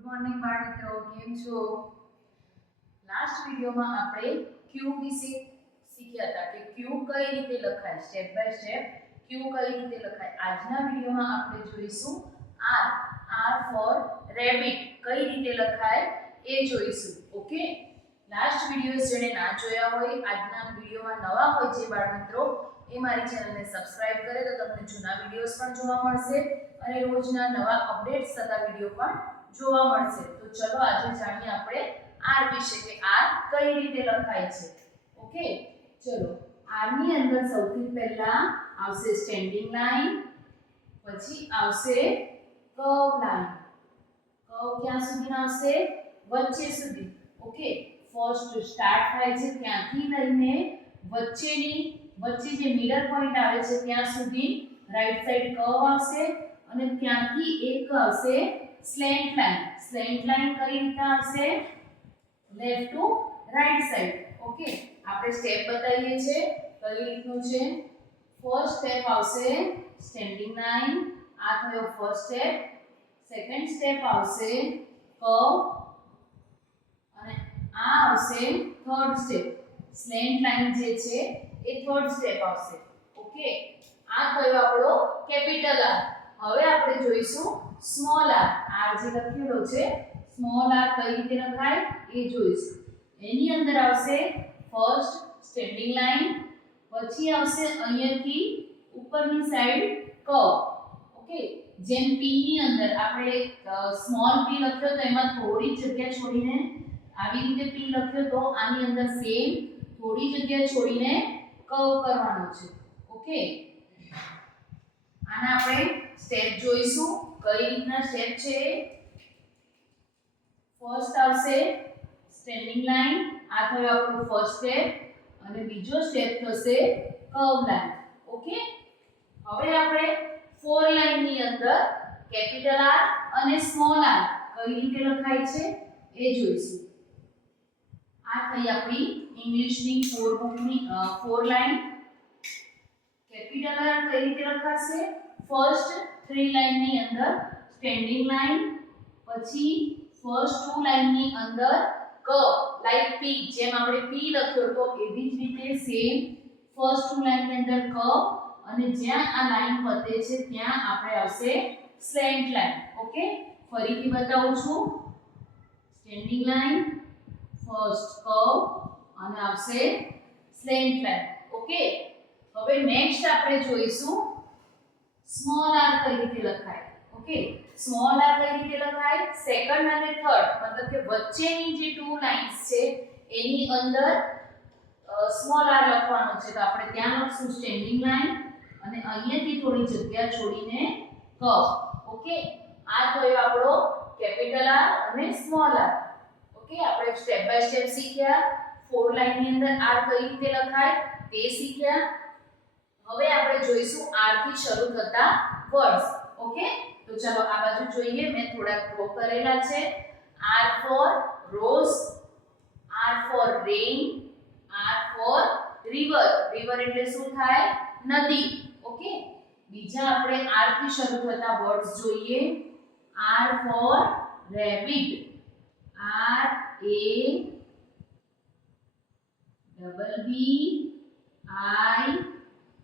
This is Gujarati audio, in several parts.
ગુડ મોર્નિંગ બાળ મિત્રો, કેમ છો? લાસ્ટ વિડિયોમાં આપણે ક્યુ વિશે શીખ્યા હતા કે ક્યુ કઈ રીતે લખાય, સ્ટેપ બાય સ્ટેપ ક્યુ કઈ રીતે લખાય. આજના વિડિયોમાં આપણે જોઈશું આર ફોર રેબિટ કઈ રીતે લખાય એ જોઈશું. ઓકે, લાસ્ટ વિડિયોઝ જેને ના જોયા હોય, આજના વિડિયોમાં નવા હોય જે બાળ મિત્રો, એ મારી ચેનલને સબસ્ક્રાઇબ કરે તો તમને જૂના વિડિયોઝ પણ જોવા મળશે અને રોજના નવા અપડેટ્સ થતા વિડિયો પણ જોવા મળશે. તો ચલો આજે જાણીએ આપણે આર વિશે કે આર કઈ રીતે લખાય છે. ઓકે, ચલો આર ની અંદર સૌથી પહેલા આવશે સ્ટેન્ડિંગ લાઈન, પછી આવશે કર્વ લાઈન. કર્વ ક્યાં સુધી આવશે? વચ્ચે સુધી. ઓકે, ફર્સ્ટ સ્ટાર્ટ થાય છે ત્યાંથી લઈને વચ્ચે જે મિડલ પોઈન્ટ આવે છે ત્યાં સુધી રાઈટ સાઈડ કર્વ આવશે અને ત્યાંથી એક આવશે સ્લેન્ટ લાઈન. સ્લેન્ટ લાઈન કઈ રીતે આવશે? Left to right side. Okay, આપણે સ્ટેપ બતાવીએ છીએ કઈ રીતનું છે. ફર્સ્ટ સ્ટેપ આવશે સ્ટેન્ડિંગ લાઈન, આ થયો ફર્સ્ટ સ્ટેપ. સેકન્ડ સ્ટેપ આવશે કર્વ અને આ આવશે થર્ડ સ્ટેપ. સ્લેન્ટ લાઈન જે છે એ થર્ડ સ્ટેપ આવશે. ઓકે, આ થયો આપણો કેપિટલ આર. હવે આપણે જોઈશું સ્મોલ આર. આર જે લખેલો છે સ્મોલ આર કઈ રીતે લખાય એ જોઈશું. એની અંદર આવશે ફર્સ્ટ સ્ટેન્ડિંગ લાઈન, પછી આવશે અહીંયાથી ઉપરની સાઈડ કર્વ. ઓકે, જેમ પી ની અંદર આપણે સ્મોલ પી લખ્યો તો એમાં થોડી જગ્યા છોડીને આવી રીતે પી લખ્યો તો આની અંદર સેમ થોડી જગ્યા છોડીને કર્વ કરવાનો છે. ઓકે, આના આપણે સ્ટેપ જોઈશું કઈ રીતના સ્ટેપ છે. ફર્સ્ટ આવશે સ્ટેન્ડિંગ લાઈન, આ થયો આપણો ફર્સ્ટ સ્ટેપ અને બીજો સ્ટેપ થશે કર્વ લાઈન. ઓકે, હવે આપણે ફોર લાઈન ની અંદર કેપિટલ આર અને સ્મોલ આર કઈ રીતે લખાય છે એ જોઈશું. આ થઈ આપણી ઇંગ્લિશની ફોર લાઈન. કેપિટલ આર કઈ રીતે લખાશે? ફર્સ્ટ 3 લાઈન ની અંદર સ્ટેન્ડિંગ લાઈન, પછી ફર્સ્ટ 2 લાઈન ની અંદર કર્વ લાઈક પી, જેમ આપણે પી લખ્યો તો એવી જ રીતે સેમ ફર્સ્ટ 2 લાઈન ની અંદર કર્વ અને જ્યાં આ લાઈન પતે છે ત્યાં આપણે આવશે સ્લેન્ટ લાઈન. ઓકે, ફરીથી બતાવું છું. સ્ટેન્ડિંગ લાઈન, ફર્સ્ટ કર્વ અને આવશે સ્લેન્ટ લાઈન. ઓકે, હવે નેક્સ્ટ આપણે જોઈશું સ્મોલ આર કઈ રીતે લખાય. ઓકે, સ્મોલ આર કઈ રીતે લખાય? સેકન્ડ અને થર્ડ મતલબ કે વચ્ચેની જે ટુ લાઇન્સ છે એની અંદર સ્મોલ આર લખવાનો છે. તો આપણે ત્યાં લખશું સ્ટેન્ડિંગ લાઈન અને અહીંયાથી થોડી જગ્યા છોડીને કર્વ. ઓકે, આ થયો આપણો કેપિટલ આર અને સ્મોલ આર. ઓકે, આપણે સ્ટેપ બાય સ્ટેપ શીખ્યા. ફોર લાઈન ની અંદર આર કઈ રીતે લખાય તે શીખ્યા. હવે આપણે જોઈશું આર થી શરૂ થતા વર્ડ્સ. ઓકે, તો ચલો આ બાજુ જોઈએ. મેં થોડા ડ્રો કરેલા છે. R for rose, R for rain, R for river. River એટલે શું થાય? નદી. ઓકે, બીજા આપણે આર થી શરૂ થતા વર્ડ્સ જોઈએ. R for rabbit, R A double B I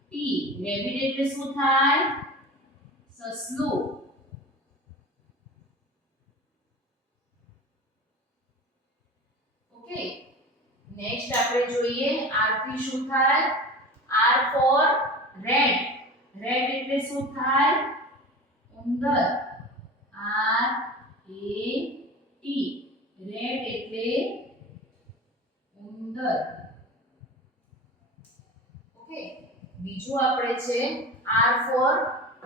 T. Rabbit એટલે શું થાય? સસલું. ઓકે, નેક્સ્ટ આપણે જોઈએ આર થી શું થાય. R four red. રેડ એટલે શું થાય? ઉંદર. આર એ ટી. રેડ એટલે ઉંદર. ઓકે, બીજું આપણે છે આર ફોર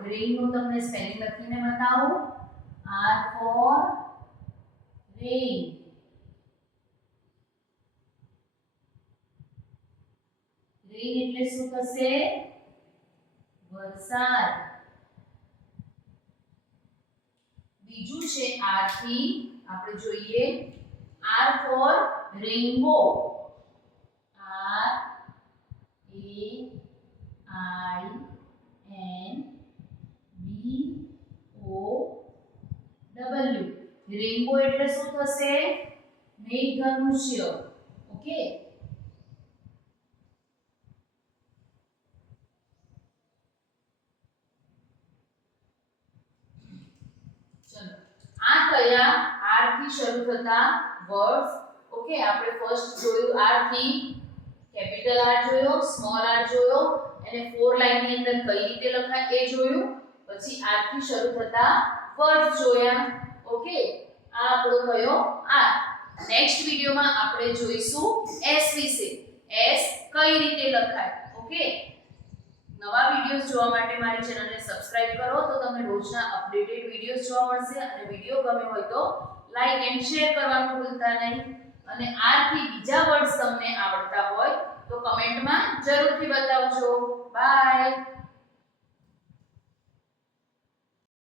રેઇન નું તમને સ્પેલિંગ લખીને બતાવું. R for rain. રેઇન એટલે શું થશે? વરસાદ. બીજું છે આર થી આપણે જોઈએ R for rainbow. R A I N B O W. Rainbow એટલે શું થશે? મેઘધનુષ્ય. ઓકે, ચલો આ કયા આર થી શરૂ થતા વર્ડ્સ? ઓકે, આપણે ફર્સ્ટ જોયું આર થી, કેપિટલ આર જોયો, સ્મોલ આર જોયો, અને 4 લાઈન ની અંદર કઈ રીતે લખાય એ જોયું. પછી આર થી શરૂ થતા વર્ડ્સ જોયા. ઓકે, આ આપણો કયો આર. નેક્સ્ટ વિડિયોમાં આપણે જોઈશું એસ વિશે. એસ કઈ રીતે લખાય. ઓકે, નવા વિડિયોઝ જોવા માટે મારી ચેનલને સબસ્ક્રાઇબ કરો તો તમને રોજના અપડેટેડ વિડિયોઝ જોવા મળશે. અને વિડિયો ગમ્યો હોય તો લાઈક એન્ડ શેર કરવાનું ભૂલતા નહીં. અને આર થી બીજા વર્ડ્સ તમને આવડતા હોય તો કમેન્ટમાં જરૂરથી બતાવજો. બાય.